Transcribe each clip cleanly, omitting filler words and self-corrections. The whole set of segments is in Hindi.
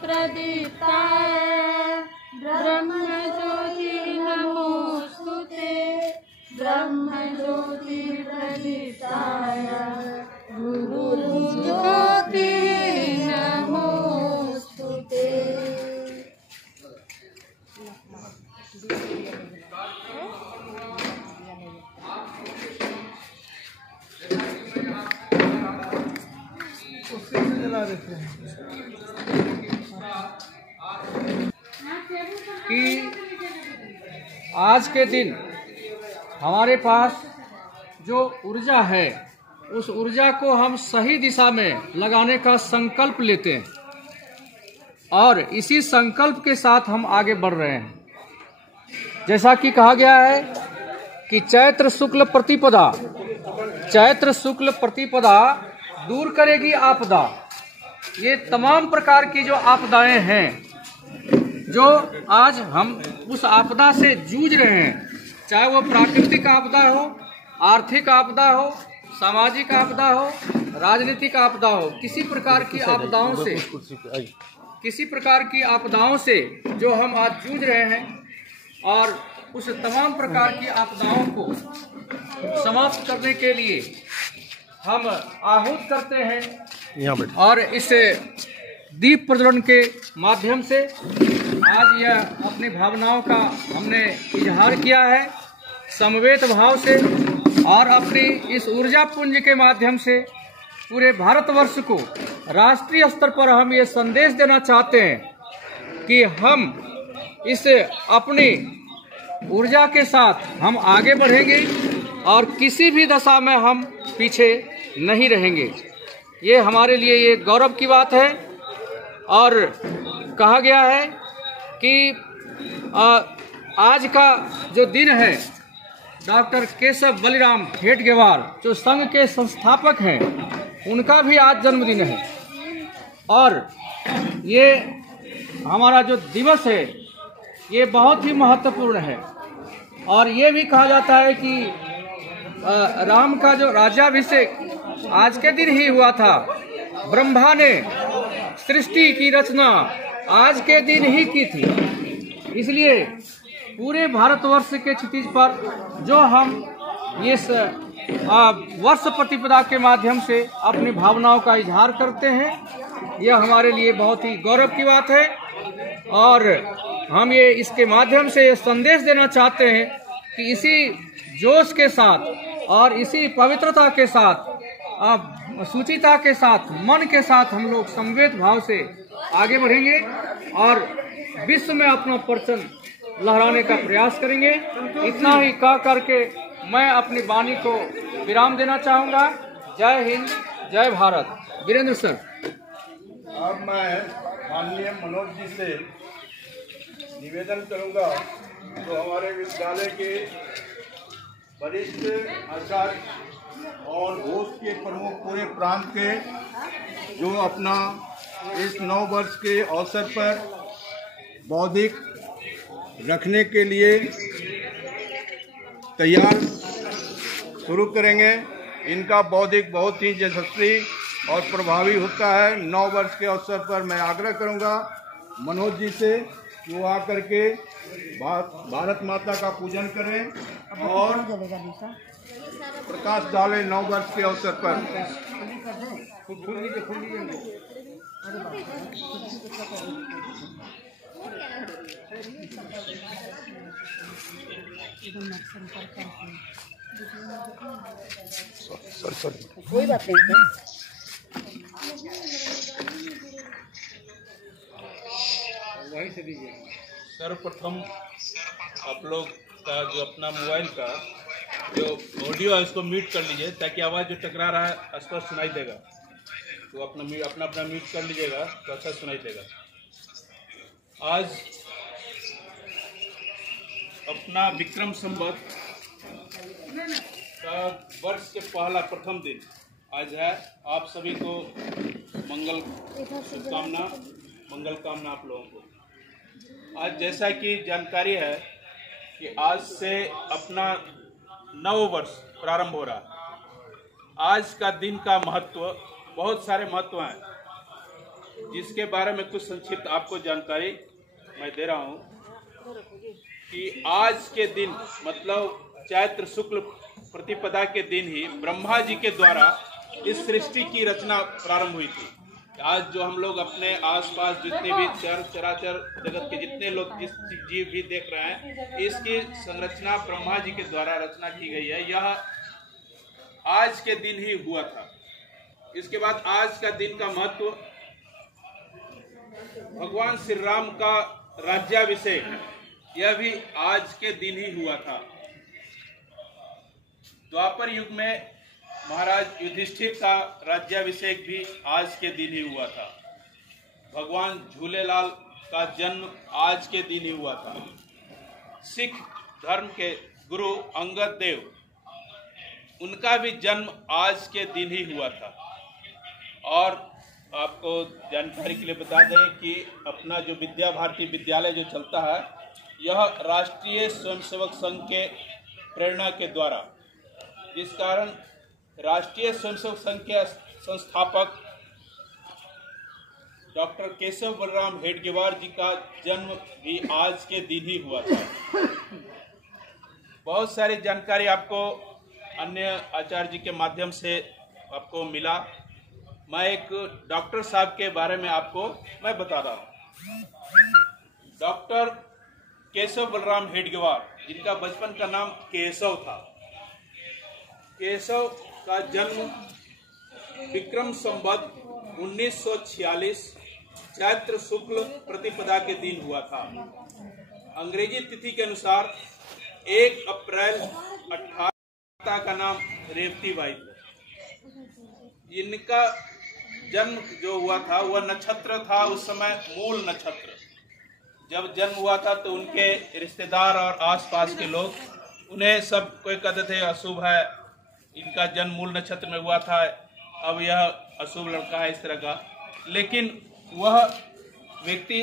प्रदीप्ताय ब्रह्मज्योति नमोस्तुते ब्रह्मज्योति प्रदीप्ताय गुरुज्योति नमोस्तुते। कि आज के दिन हमारे पास जो ऊर्जा है उस ऊर्जा को हम सही दिशा में लगाने का संकल्प लेते हैं और इसी संकल्प के साथ हम आगे बढ़ रहे हैं। जैसा कि कहा गया है कि चैत्र शुक्ल प्रतिपदा दूर करेगी आपदा। ये तमाम प्रकार की जो आपदाएं हैं जो आज हम उस आपदा से जूझ रहे हैं, चाहे वो प्राकृतिक आपदा हो, आर्थिक आपदा हो, सामाजिक आपदा हो, राजनीतिक आपदा हो, किसी प्रकार की आपदाओं से जो हम आज जूझ रहे हैं और उस तमाम प्रकार की आपदाओं को समाप्त करने के लिए हम आहूत करते हैं और इस दीप प्रज्वलन के माध्यम से आज यह अपनी भावनाओं का हमने इजहार किया है समवेत भाव से और अपनी इस ऊर्जा पुंज के माध्यम से पूरे भारतवर्ष को राष्ट्रीय स्तर पर हम ये संदेश देना चाहते हैं कि हम इस अपनी ऊर्जा के साथ हम आगे बढ़ेंगे और किसी भी दशा में हम पीछे नहीं रहेंगे। ये हमारे लिए ये गौरव की बात है। और कहा गया है कि आज का जो दिन है डॉक्टर केशव बलिराम हेडगेवार जो संघ के संस्थापक हैं उनका भी आज जन्मदिन है और ये हमारा जो दिवस है ये बहुत ही महत्वपूर्ण है। और ये भी कहा जाता है कि राम का जो राज्याभिषेक आज के दिन ही हुआ था। ब्रह्मा ने सृष्टि की रचना आज के दिन ही की थी। इसलिए पूरे भारतवर्ष के क्षितिज पर जो हम इस वर्ष प्रतिपदा के माध्यम से अपनी भावनाओं का इजहार करते हैं यह हमारे लिए बहुत ही गौरव की बात है। और हम ये इसके माध्यम से ये संदेश देना चाहते हैं कि इसी जोश के साथ और इसी पवित्रता के साथ शुचिता के साथ मन के साथ हम लोग समवेत भाव से आगे बढ़ेंगे और विश्व में अपना परचम लहराने का प्रयास करेंगे। इतना ही कह करके मैं अपनी वाणी को विराम देना चाहूँगा। जय हिंद, जय भारत। वीरेंद्र सर। अब मैं माननीय मनोज जी से निवेदन करूंगा तो हमारे विद्यालय के वरिष्ठ आचार्य और घोष के प्रमुख पूरे प्रांत के जो अपना इस 9 वर्ष के अवसर पर बौद्धिक रखने के लिए तैयार शुरू करेंगे। इनका बौद्धिक बहुत ही यशस्वी और प्रभावी होता है। 9 वर्ष के अवसर पर मैं आग्रह करूंगा मनोज जी से कि वो आकर के भारत माता का पूजन करें और प्रकाश डालें 9 वर्ष के अवसर पर। कोई बात नहीं सर। वहीं से दीजिए। सर्वप्रथम आप लोग का जो अपना मोबाइल का जो ऑडियो है उसको म्यूट कर लीजिए ताकि आवाज़ जो टकरा रहा है स्पष्ट सुनाई देगा। तो अपना म्यूट कर लीजिएगा तो अच्छा सुनाई देगा। आज अपना विक्रम संवत का वर्ष के पहला प्रथम दिन आज है। आप सभी को मंगल कामना आप लोगों को। आज जैसा कि जानकारी है कि आज से अपना नव वर्ष प्रारंभ हो रहा है। आज का दिन का महत्व बहुत सारे महत्व हैं। जिसके बारे में कुछ संक्षिप्त आपको जानकारी मैं दे रहा हूँ कि आज के दिन मतलब चैत्र शुक्ल प्रतिपदा के दिन ही ब्रह्मा जी के द्वारा इस सृष्टि की रचना प्रारंभ हुई थी। आज जो हम लोग अपने आसपास जितने भी चराचर जगत के जितने लोग जिस जीव भी देख रहे हैं, इसकी संरचना ब्रह्मा जी के द्वारा रचना की गई है। यह आज के दिन ही हुआ था। इसके बाद आज का दिन का महत्व, भगवान श्री राम का राज्याभिषेक, यह भी आज के दिन ही हुआ था। द्वापर युग में महाराज युधिष्ठिर का राज्याभिषेक भी आज के दिन ही हुआ था। भगवान झूलेलाल का जन्म आज के दिन ही हुआ था। सिख धर्म के गुरु अंगद देव, उनका भी जन्म आज के दिन ही हुआ था। और आपको जानकारी के लिए बता दें कि अपना जो विद्या भारती विद्यालय जो चलता है, यह राष्ट्रीय स्वयंसेवक संघ के प्रेरणा के द्वारा, जिस कारण राष्ट्रीय स्वयंसेवक संघ के संस्थापक डॉक्टर केशव बलराम हेडगेवार जी का जन्म भी आज के दिन ही हुआ था। बहुत सारी जानकारी आपको अन्य आचार्य जी के माध्यम से आपको मिला। मैं एक डॉक्टर साहब के बारे में आपको मैं बता रहा हूँ। डॉक्टर केशव बलराम हेडगेवार, जिनका बचपन का नाम केशव था। केशव का जन्म विक्रम संवत 1946 चैत्र शुक्ल प्रतिपदा के दिन हुआ था। अंग्रेजी तिथि के अनुसार 1 अप्रैल 18 का नाम रेवती बाई था। इनका जन्म जो हुआ था वह नक्षत्र था, उस समय मूल नक्षत्र। जब जन्म हुआ था तो उनके रिश्तेदार और आसपास के लोग उन्हें सब कोई कहते थे अशुभ है, इनका जन्म मूल नक्षत्र में हुआ था, अब यह अशुभ लड़का है, इस तरह का। लेकिन वह व्यक्ति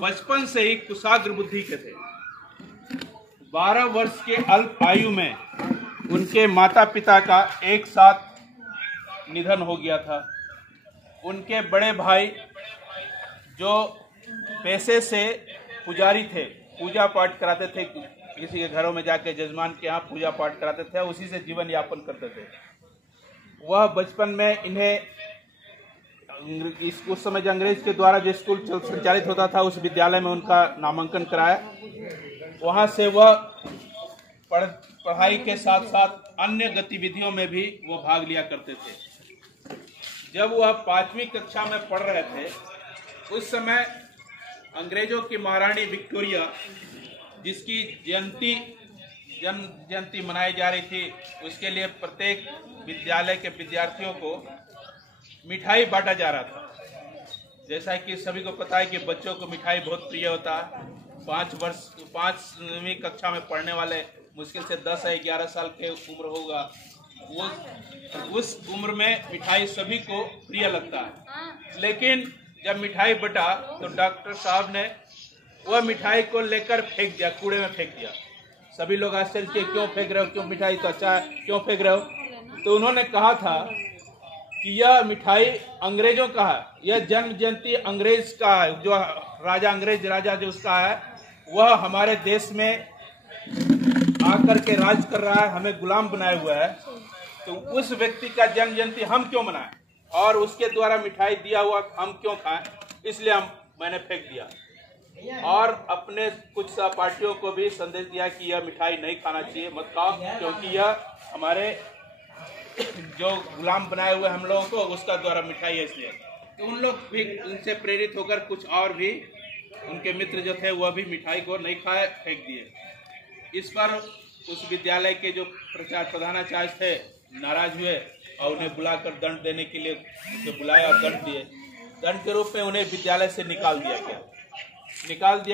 बचपन से ही कुशाग्र बुद्धि के थे। 12 वर्ष के अल्प आयु में उनके माता पिता का एक साथ निधन हो गया था। उनके बड़े भाई जो पैसे से पुजारी थे, पूजा पाठ कराते थे, किसी के घरों में जाके जजमान के यहाँ पूजा पाठ कराते थे, उसी से जीवन यापन करते थे। वह बचपन में इन्हें उस समय जो अंग्रेज के द्वारा जो स्कूल संचालित होता था, उस विद्यालय में उनका नामांकन कराया। वहाँ से वह पढ़ाई के साथ साथ अन्य गतिविधियों में भी वो भाग लिया करते थे। जब वह 5वीं कक्षा में पढ़ रहे थे, उस समय अंग्रेजों की महारानी विक्टोरिया, जिसकी जन्म जयंती मनाई जा रही थी, उसके लिए प्रत्येक विद्यालय के विद्यार्थियों को मिठाई बांटा जा रहा था। जैसा कि सभी को पता है कि बच्चों को मिठाई बहुत प्रिय होता है। 5वीं कक्षा में पढ़ने वाले मुश्किल से 10 या 11 साल के उम्र होगा, वो उस उम्र में मिठाई सभी को प्रिय लगता है। लेकिन जब मिठाई बटा तो डॉक्टर साहब ने वह मिठाई को लेकर फेंक दिया, कूड़े में फेंक दिया। सभी लोग आश्चर्य किए, क्यों फेंक रहे हो, क्यों मिठाई तो अच्छा है, क्यों फेंक रहे हो? तो उन्होंने कहा था कि यह मिठाई अंग्रेजों का है, यह जन्म जयंती अंग्रेज का है, जो अंग्रेज राजा जो उसका है, वह हमारे देश में आकर के राज कर रहा है, हमें गुलाम बनाए हुआ है, तो उस व्यक्ति का जन्म जयंती हम क्यों मनाएं और उसके द्वारा मिठाई दिया हुआ हम क्यों खाएं, इसलिए मैंने फेंक दिया। और अपने कुछ सहपाठियों को भी संदेश दिया कि यह मिठाई नहीं खाना चाहिए, मत खाओ, क्योंकि यह हमारे जो गुलाम बनाए हुए हम लोगों को उसका द्वारा मिठाई है, इसलिए। तो उन लोग भी उनसे प्रेरित होकर कुछ और भी उनके मित्र जो थे वह भी मिठाई को नहीं खाए, फेंक दिए। इस पर उस विद्यालय के जो प्रधानाचार्य थे नाराज हुए और उन्हें बुलाकर दंड देने के लिए बुलाया और दंड दिए। दंड के रूप में उन्हें विद्यालय से निकाल दिया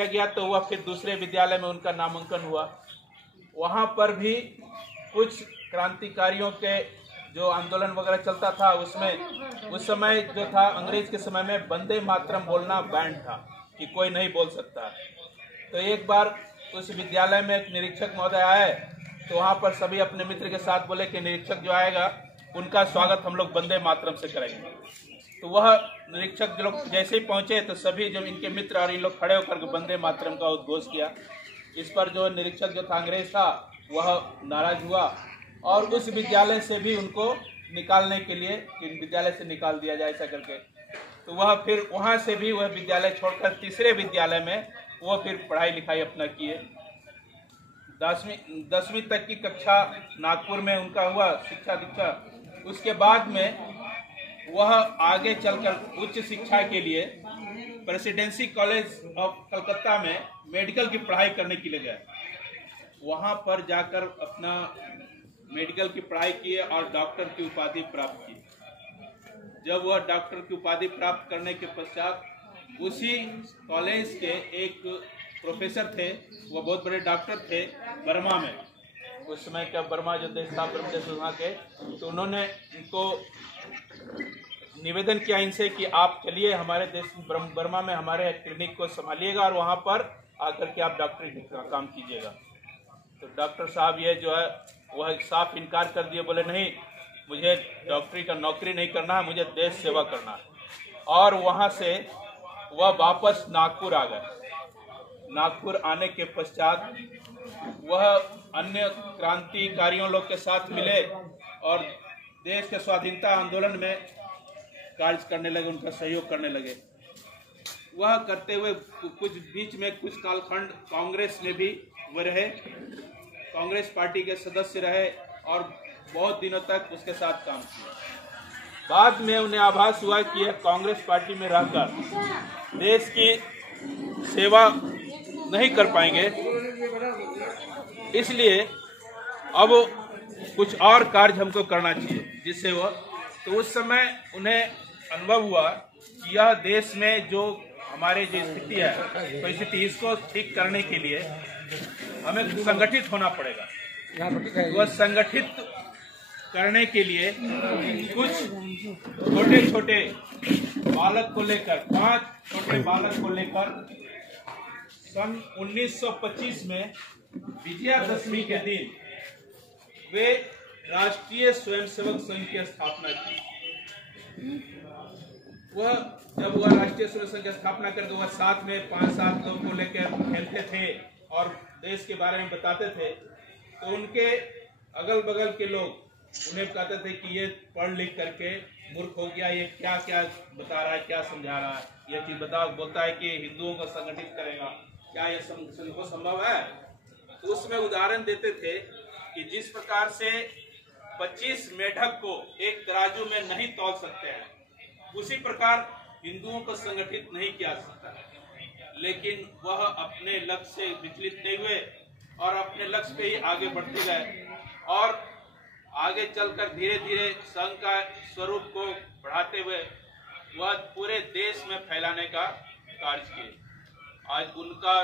गया। तो वह फिर दूसरे विद्यालय में उनका नामांकन हुआ। वहाँ पर भी कुछ क्रांतिकारियों के जो आंदोलन वगैरह चलता था, उसमें उस समय जो था अंग्रेज के समय में वंदे मातरम बोलना बैंड था कि कोई नहीं बोल सकता। तो एक बार उस विद्यालय में एक निरीक्षक महोदय आए, तो वहाँ पर सभी अपने मित्र के साथ बोले कि निरीक्षक जो आएगा उनका स्वागत हम लोग वंदे मातरम से करेंगे। तो वह निरीक्षक लोग जैसे ही पहुंचे तो सभी जो इनके मित्र और इन लोग खड़े होकर वंदे मातरम का उद्घोष किया। इस पर जो निरीक्षक जो था अंग्रेज था वह नाराज हुआ और उस विद्यालय से भी उनको निकालने के लिए विद्यालय से निकाल दिया जाए ऐसा करके। तो वह फिर वहाँ से भी वह विद्यालय छोड़कर तीसरे विद्यालय में वह फिर पढ़ाई लिखाई अपना किए। 10वीं तक की कक्षा नागपुर में उनका हुआ शिक्षा दीक्षा। उसके बाद में वह आगे चलकर उच्च शिक्षा के लिए प्रेसिडेंसी कॉलेज ऑफ कलकत्ता में मेडिकल की पढ़ाई करने के लिए गए। वहां पर जाकर अपना मेडिकल की पढ़ाई किए और डॉक्टर की उपाधि प्राप्त की। जब वह डॉक्टर की उपाधि प्राप्त करने के पश्चात उसी कॉलेज के एक प्रोफेसर थे, वो बहुत बड़े डॉक्टर थे बर्मा में। उस समय का बर्मा जो देश था ब्रह्मदेश वहाँ के, तो उन्होंने इनको निवेदन किया इनसे कि आप चलिए हमारे देश बर्मा में हमारे क्लिनिक को संभालिएगा और वहाँ पर आकर के आप डॉक्टरी का काम कीजिएगा। तो डॉक्टर साहब ये जो है वह साफ इनकार कर दिए, बोले नहीं, मुझे डॉक्टरी का नौकरी नहीं करना है, मुझे देश सेवा करना है। और वहाँ से वह वापस नागपुर आ गए। नागपुर आने के पश्चात वह अन्य क्रांतिकारियों लोग के साथ मिले और देश के स्वाधीनता आंदोलन में कार्य करने लगे, उनका सहयोग करने लगे। वह करते हुए कुछ बीच में कुछ कालखंड कांग्रेस में भी वो रहे, कांग्रेस पार्टी के सदस्य रहे और बहुत दिनों तक उसके साथ काम किया। बाद में उन्हें आभास हुआ कि यह कांग्रेस पार्टी में रहकर देश की सेवा नहीं कर पाएंगे, इसलिए अब कुछ और कार्य हमको करना चाहिए जिससे वो। तो उस समय उन्हें अनुभव हुआ कि यह देश में जो हमारे जो स्थिति है, तो स्थिति इसको ठीक करने के लिए हमें संगठित होना पड़ेगा। वह संगठित करने के लिए कुछ छोटे छोटे बालक को लेकर 5 छोटे बालक को लेकर सन 1925 में विजयादशमी के दिन वे राष्ट्रीय स्वयंसेवक संघ की स्थापना की। वह जब वह राष्ट्रीय स्वयंसेवक संघ की स्थापना करके वह साथ में 5-7 लोग को लेकर खेलते थे और देश के बारे में बताते थे, तो उनके अगल बगल के लोग उन्हें कहते थे कि ये पढ़ लिख करके मूर्ख हो गया, ये क्या क्या बता रहा है, क्या समझा रहा है, ये चीज बोलता है कि हिंदुओं को संगठित करेगा, क्या ये संभव है। तो उसमें उदाहरण देते थे कि जिस प्रकार से 25 मेढक को एक तराजू में नहीं तौल सकते हैं, उसी प्रकार हिंदुओं को संगठित नहीं किया सकता है। लेकिन वह अपने लक्ष्य से विचलित नहीं हुए और अपने लक्ष्य पे ही आगे बढ़ते गए और आगे चलकर धीरे धीरे संघ का स्वरूप को बढ़ाते हुए वह पूरे देश में फैलाने का कार्य किए। आज उनका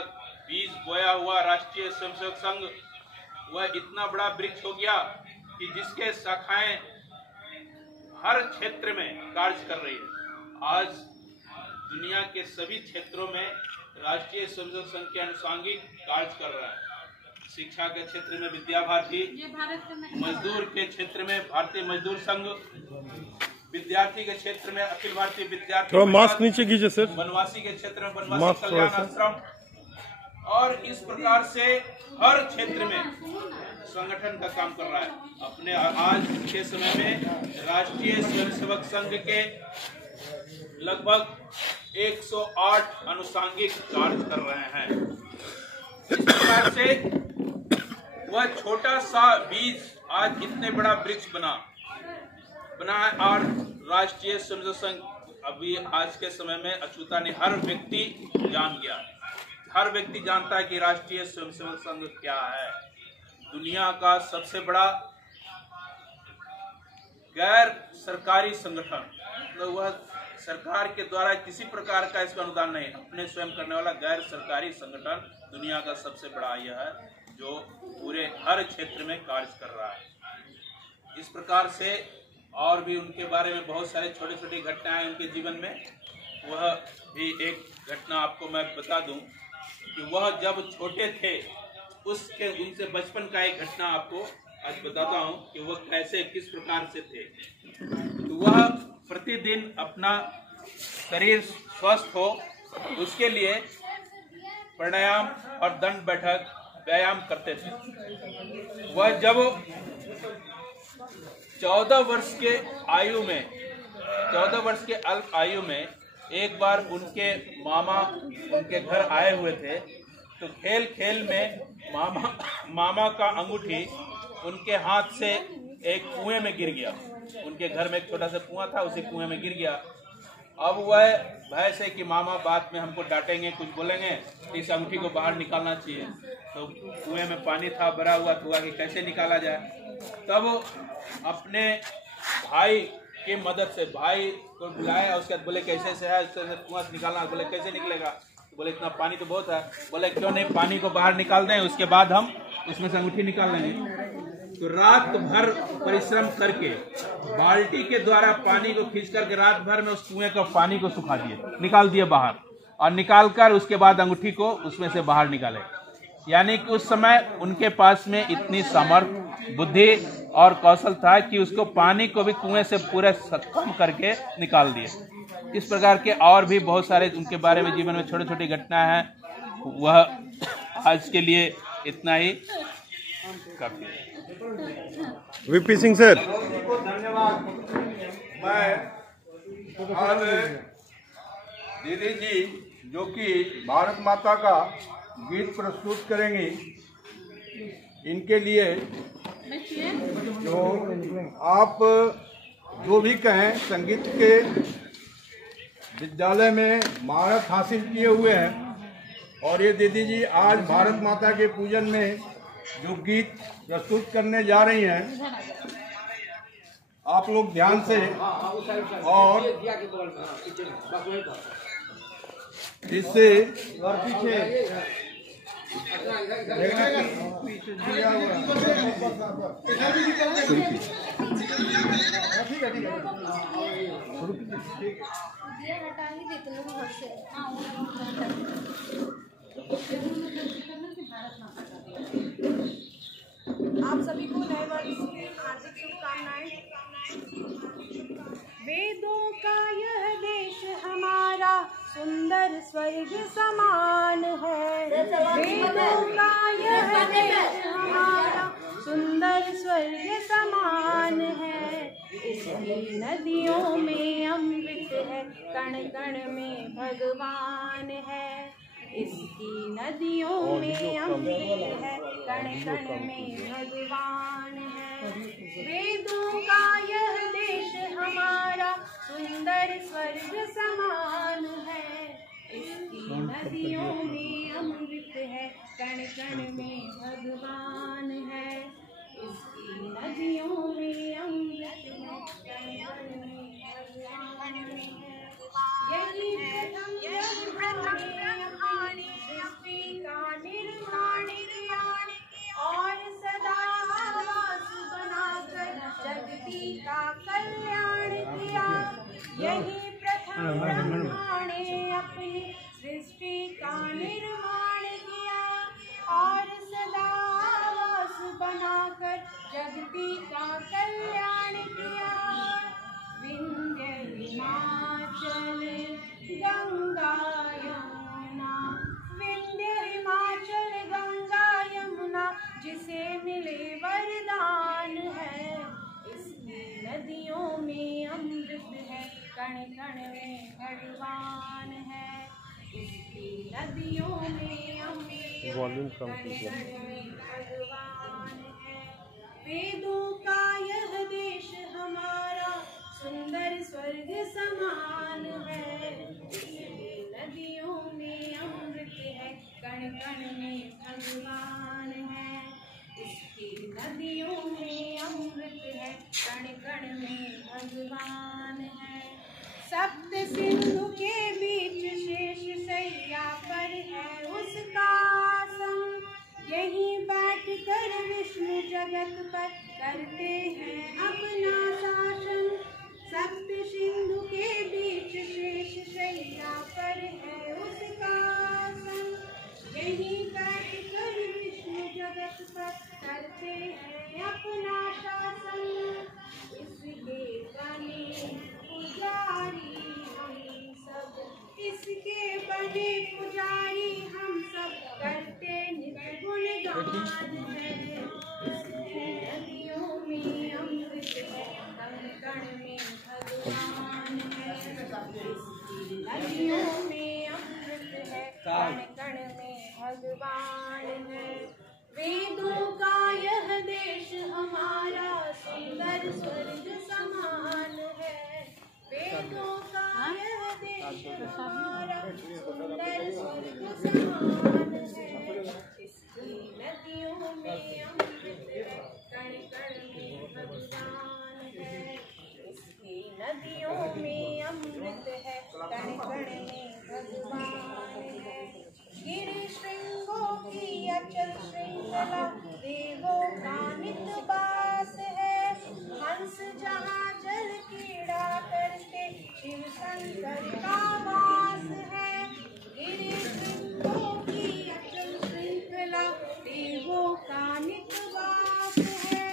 बीज बोया हुआ राष्ट्रीय स्वयंसेवक संघ वह इतना बड़ा वृक्ष हो गया कि जिसके शाखाएं हर क्षेत्र में कार्य कर रही है। आज दुनिया के सभी क्षेत्रों में राष्ट्रीय स्वयंसेवक संघ के अनुषंगिक कार्य कर रहा है। शिक्षा के क्षेत्र में विद्या भारती, मजदूर के क्षेत्र में भारतीय मजदूर संघ, विद्यार्थी के क्षेत्र में अखिल भारतीय विद्यार्थी, मास्क नीचे कीजिए सर, वनवासी के क्षेत्र में वनवासी कल्याण आश्रम, और इस प्रकार से हर क्षेत्र में संगठन का काम कर रहा है। अपने आज के समय में राष्ट्रीय स्वयंसेवक संघ के लगभग 108 अनुषंगिक कार्य कर रहे हैं। इस प्रकार से वह छोटा सा बीज आज इतने बड़ा वृक्ष बना है और राष्ट्रीय स्वयंसेवक संघ अभी आज के समय में अछूता नहीं, हर व्यक्ति जान गया, हर व्यक्ति जानता है कि राष्ट्रीय स्वयंसेवक संघ क्या है। दुनिया का सबसे बड़ा गैर सरकारी संगठन, मतलब वह सरकार के द्वारा किसी प्रकार का इसका अनुदान नहीं, अपने स्वयं करने वाला गैर सरकारी संगठन दुनिया का सबसे बड़ा यह है जो पूरे हर क्षेत्र में कार्य कर रहा है। इस प्रकार से और भी उनके बारे में बहुत सारे छोटे छोटे घटनाएं उनके जीवन में। वह भी एक घटना आपको मैं बता दूं कि वह जब छोटे थे उसके उनसे बचपन का एक घटना आपको आज बताता हूं कि वह कैसे किस प्रकार से थे। तो वह प्रतिदिन अपना शरीर स्वस्थ हो, उसके लिए प्राणायाम और दंड बैठक व्यायाम करते थे। वह जब 14 वर्ष के अल्प आयु में एक बार उनके मामा उनके घर आए हुए थे, तो खेल खेल में मामा का अंगूठी उनके हाथ से एक कुएं में गिर गया। उनके घर में एक छोटा सा कुआं था, उसी कुएं में गिर गया। अब वह भय से कि मामा बाद में हमको डांटेंगे, कुछ बोलेंगे, इस अंगूठी को बाहर निकालना चाहिए। तो कुएं में पानी था भरा हुआ, तो कि कैसे निकाला जाए। तब अपने भाई की मदद से भाई को बुलाया, उसके बाद बोले कैसे से है, कुआं से निकालना। बोले कैसे निकलेगा, तो बोले इतना पानी तो बहुत है। बोले क्यों नहीं, पानी को बाहर निकाल दें, उसके बाद हम उसमें से अंगूठी निकाल लेंगे। तो रात भर परिश्रम करके बाल्टी के द्वारा पानी को खींच करके रात भर में उस कुएं का पानी को सुखा दिए, निकाल दिए बाहर, और निकाल कर उसके बाद अंगूठी को उसमें से बाहर निकाले। यानी कि उस समय उनके पास में इतनी सामर्थ्य, बुद्धि और कौशल था कि उसको पानी को भी कुएं से पूरे कम करके निकाल दिए। इस प्रकार के और भी बहुत सारे उनके बारे में जीवन में छोटी छोटी घटनाएं हैं। वह आज के लिए इतना ही काफी है। वीपी सिंह सर, धन्यवाद। मैं आज दीदी जी जो कि भारत माता का गीत प्रस्तुत करेंगी, इनके लिए जो आप जो भी कहें, संगीत के विद्यालय में महारत हासिल किए हुए हैं, और ये दीदी जी आज भारत माता के पूजन में जो गीत प्रस्तुत करने जा रही हैं, आप लोग ध्यान से और इससे आप सभी को नए वर्ष की हार्दिक शुभकामनाएं। वेदों का यह देश हमारा सुंदर स्वर्ग समान है। वेदों का यह देश हमारा सुंदर स्वर्ग समान है। इसकी नदियों में अमृत है, कण कण में भगवान है। इसकी नदियों में अमृत है, कण कण में भगवान है। वेदों का यह देश हमारा सुंदर स्वर्ग समान है। इसकी नदियों में अमृत है, कण कण में भगवान है। इसकी नदियों में अमृत है, कण कण में भगवान है। यही प्रथम सृष्टि का निर्माण किया और सदा वास बनाकर जगती का कल्याण किया। यही प्रथम ब्रह्मा ने अपनी सृष्टि का निर्माण किया और सदा वास बनाकर जगती का कल्याण किया। विंध्य हिमाचल गंगा यमुना, विंध्य हिमाचल गंगा यमुना, जिसे मिले वरदान है। इसकी नदियों में अमृत है, कण कण में भगवान है। इसकी नदियों में अमृत है, कण कण में भगवान है। वेदों का यह देश हमारा सुंदर स्वर्ग समान है। इसकी नदियों में अमृत है, कण कण में भगवान है। इसकी नदियों में अमृत है, कण कण में भगवान है। सप्त सिंधु के बीच शेष शैया पर है उसका आसन। यहीं बैठ कर विष्णु जगत पर करते हैं अपना शासन। सप्त सिंधु के बीच शेष शैया पर है उसका आसन। यहीं बैठ कर विष्णु जगत पर करते हैं अपना शासन। इसके बने पुजारी हम सब करते नित्य गुणगान है। नदियों में अमृत है, कण कण में भगवान है। नदियों में अमृत है, कण कण में भगवान है। वेदों का यह देश हमारा सुंदर स्वर्ग समान है। वेदों का यह देश हमारा सुंदर स्वर्ग समान है। इसकी नदियों में अमृत है, कण कण में भगवान है। इसकी नदियों में अमृत है, कण कण में भगवान है। गिरि श्रृंगों की अचल श्रृंखला देवों का नित्य वास है। हंस जहाँ जल क्रीड़ा करते शिव शंकर का वास है। गिरि श्रृंगों की अचल श्रृंखला देवों का नित्य वास है।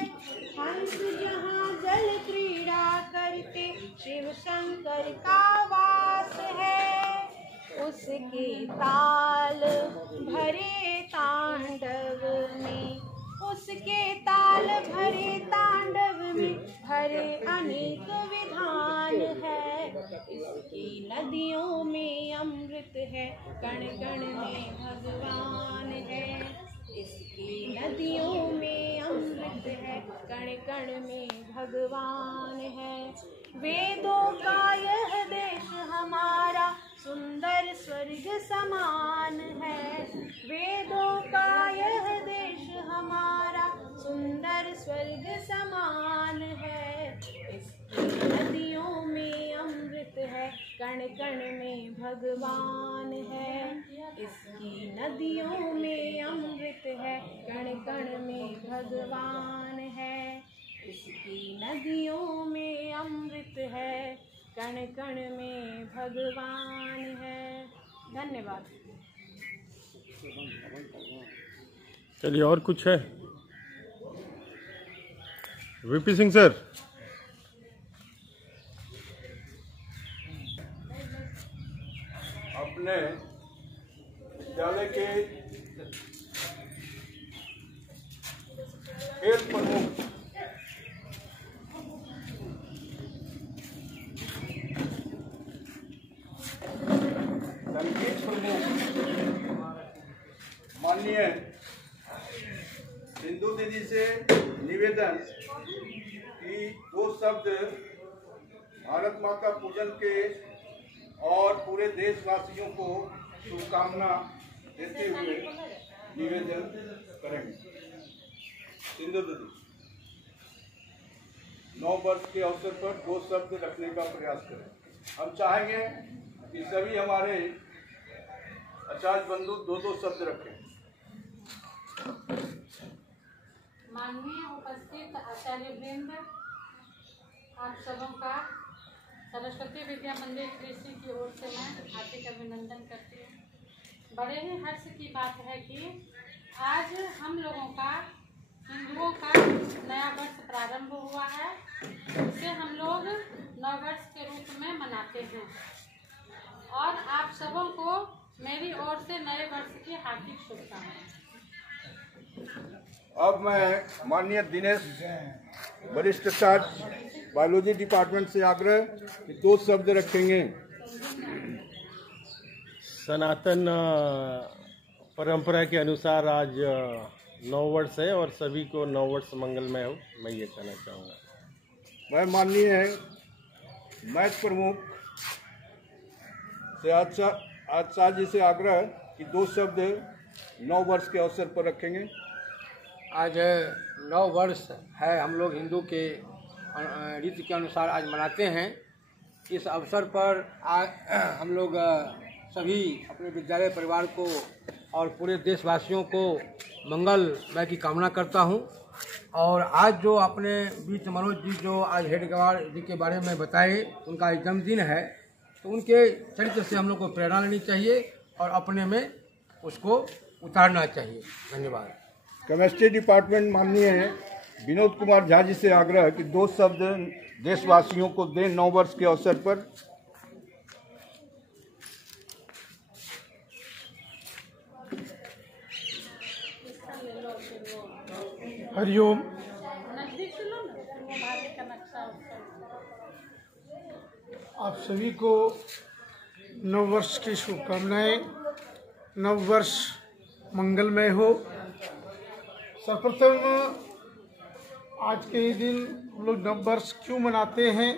हंस जहाँ जल क्रीड़ा करते शिव शंकर का वास है। उसके ताल भरे तांडव में, उसके ताल भरे तांडव में भरे अनेक विधान है। इसकी नदियों में अमृत है, कण कण में भगवान है। इसकी नदियों में अमृत है, कण कण में भगवान है। वेदों का यह देश हमारा सुंदर स्वर्ग समान है। वेदों का यह देश हमारा सुंदर स्वर्ग समान है। इसकी नदियों में अमृत है, कण कण में भगवान है। इसकी नदियों में अमृत है, कण कण में भगवान है। इसकी नदियों में अमृत है, कण कण में भगवान है। धन्यवाद। चलिए, और कुछ है? VP Singh sir. अपने विद्यालय के खेल प्रमुख संगीत प्रमुख माननीय सिंधु दीदी से निवेदन कि दो शब्द भारत माता पूजन के और पूरे देशवासियों को शुभकामना देते हुए निवेदन करेंगे। सिंधु दीदी 9 वर्ष के अवसर पर दो शब्द रखने का प्रयास करें। हम चाहेंगे कि सभी हमारे आचार्य बंधु दो शब्द रखें। माननीय उपस्थित आचार्य वृंद, आप सबों का सरस्वती विद्या मंदिर कृषि की ओर से मैं हार्दिक अभिनंदन करती हूँ। बड़े ही हर्ष की बात है कि आज हम लोगों का हिंदुओं का नया वर्ष प्रारंभ हुआ है। इसे हम लोग नववर्ष के रूप में मनाते हैं और आप सबों को मेरी ओर से नए वर्ष की हार्दिक शुभकामनाएं। अब मैं माननीय दिनेश वरिष्ठ आचार्य बायोलॉजी डिपार्टमेंट से आग्रह कि दो शब्द रखेंगे। सनातन परंपरा के अनुसार आज 9 वर्ष है और सभी को 9 वर्ष मंगलमय हो, मैं ये कहना चाहूँगा। मैं माननीय मैथ प्रमुख से आचार्य जी से आग्रह कि दो शब्द 9 वर्ष के अवसर पर रखेंगे। आज 9 वर्ष है, हम लोग हिंदू के रीति के अनुसार आज मनाते हैं। इस अवसर पर हम लोग सभी अपने विद्यालय परिवार को और पूरे देशवासियों को मंगलमय की कामना करता हूं। और आज जो अपने बीच मनोज जी जो आज हेड गवार जी के बारे में बताए, उनका जन्मदिन है, तो उनके चरित्र से हम लोग को प्रेरणा लेनी चाहिए और अपने में उसको उतारना चाहिए। धन्यवाद। केमिस्ट्री डिपार्टमेंट माननीय विनोद कुमार झा जी से आग्रह कि दो शब्द देशवासियों को दें 9 वर्ष के अवसर पर। हरिओम। नजदीक से लो ना, वो भारत का नक्शा उसका। आप सभी को नव वर्ष की शुभकामनाएं। नव वर्ष मंगलमय हो। सर्वप्रथम आज के ही दिन हम लोग नव वर्ष क्यों मनाते हैं,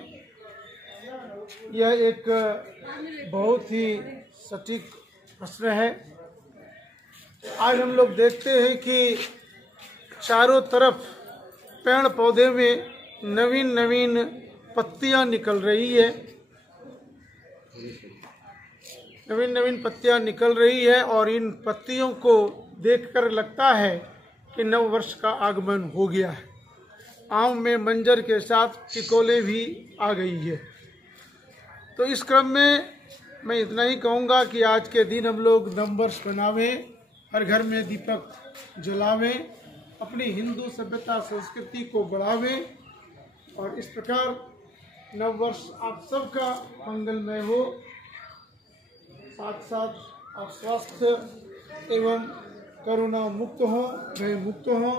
यह एक बहुत ही सटीक प्रश्न है। आज हम लोग देखते हैं कि चारों तरफ पेड़ पौधे में नवीन नवीन पत्तियां निकल रही है, नवीन नवीन पत्तियां निकल रही है और इन पत्तियों को देखकर लगता है कि नव वर्ष का आगमन हो गया है। आम में मंजर के साथ टिकोले भी आ गई है। तो इस क्रम में मैं इतना ही कहूँगा कि आज के दिन हम लोग नव वर्ष मनावें, हर घर में दीपक जलावें, अपनी हिंदू सभ्यता संस्कृति को बढ़ावें और इस प्रकार नव वर्ष आप सबका मंगलमय हो। साथ साथ आप स्वस्थ एवं कोरोना मुक्त हो, भय मुक्त हो।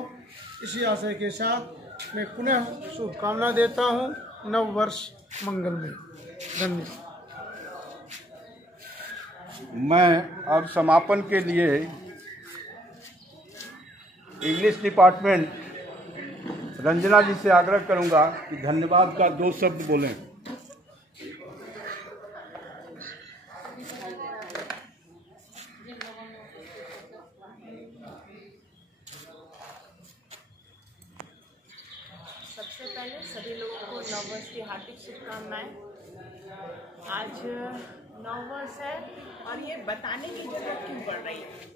इसी आशय के साथ मैं पुनः शुभकामना देता हूँ। नव वर्ष मंगलमय। धन्यवाद। मैं अब समापन के लिए इंग्लिश डिपार्टमेंट रंजना जी से आग्रह करूंगा कि धन्यवाद का 2 शब्द बोलें। सबसे पहले सभी लोगों को नव वर्ष की हार्दिक शुभकामनाएं। आज नव वर्ष है और ये बताने की जरूरत क्यों पड़ रही है।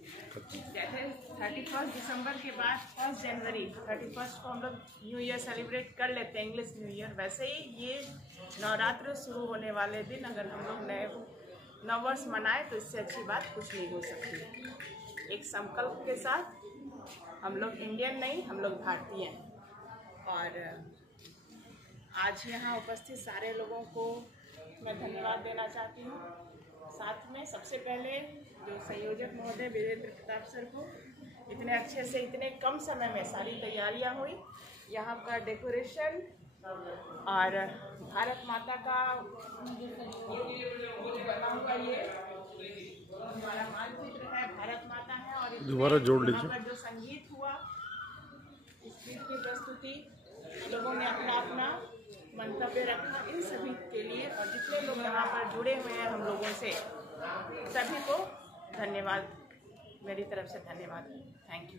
जैसे 31 दिसंबर के बाद 1 जनवरी 31 को हम लोग न्यू ईयर सेलिब्रेट कर लेते हैं, इंग्लिश न्यू ईयर। वैसे ही ये नवरात्र शुरू होने वाले दिन अगर हम लोग नए नव वर्ष मनाए तो इससे अच्छी बात कुछ नहीं हो सकती। एक संकल्प के साथ हम लोग इंडियन नहीं, हम लोग भारतीय हैं। और आज यहाँ उपस्थित सारे लोगों को मैं धन्यवाद देना चाहती हूँ। साथ में सबसे पहले जो संयोजक महोदय वीरेंद्र प्रताप सर को, इतने अच्छे से इतने कम समय में सारी तैयारियाँ हुई, यहाँ का डेकोरेशन और भारत माता का बना हुआ ये हमारा मानचित्र है, भारत माता है। और दोबारा जोड़ लीजिए। यहाँ पर जो संगीत हुआ, इस गीत की प्रस्तुति, लोगों ने अपना अपना मंतव्य रखा, इन सभी के लिए और जितने लोग यहाँ पर जुड़े हुए हैं हम लोगों से, सभी को धन्यवाद, मेरी तरफ से धन्यवाद। Thank you.